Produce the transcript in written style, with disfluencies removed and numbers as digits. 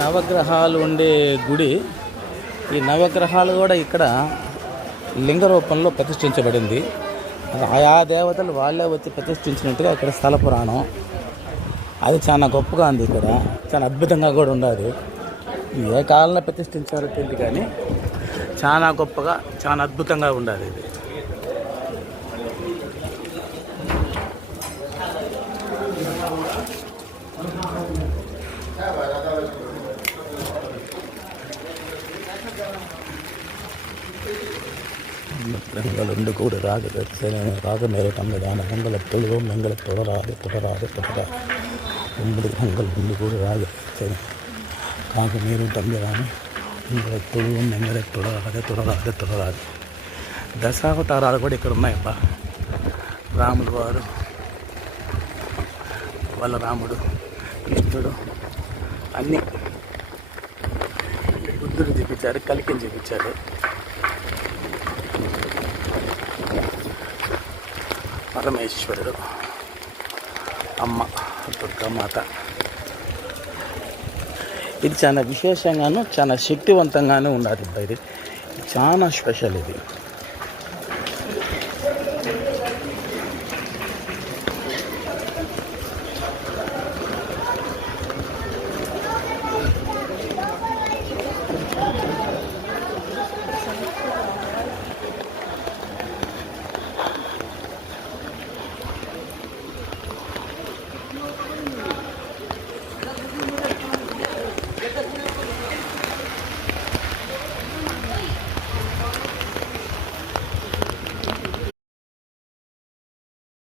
నవగ్రహాలు ఉండే గుడి. ఈ నవగ్రహాలు కూడా ఇక్కడ లింగ రూపంలో ప్రతిష్ఠించబడింది. ఆయా దేవతలు వాళ్ళే వచ్చి ప్రతిష్ఠించినట్టుగా ఇక్కడ స్థల పురాణం. అది చాలా గొప్పగా ఉంది. ఇక్కడ చాలా అద్భుతంగా కూడా ఉండదు. ఏ కాలంలో ప్రతిష్ఠించారో తెలియదు, కానీ చాలా గొప్పగా చాలా అద్భుతంగా ఉండాలి ఇది. மெங்கலுண்டு கூட ராகமேரட்டம் தான மங்கள தொழுவோம் மெங்கல தொடராது உங்களுக்கு மங்கள் உண்டு கூட ராகமேரு தம்பிரான உங்களை தொழுவோம் மெங்கల தொடరాదు. దశావతారాలు కూడా ఇక్కడ ఉన్నాయబ్బా. రాములు వారు, వాళ్ళ రాముడు, కృష్ణుడు అన్నీ బుద్ధుడు చూపించారు, కలికిని చూపించారు. పరమేశ్వరుడు, అమ్మ దుర్గామాత. ఇది చాలా విశేషంగాను చాలా శక్తివంతంగాను ఉన్నది. ఇది చాలా స్పెషల్ ఇది.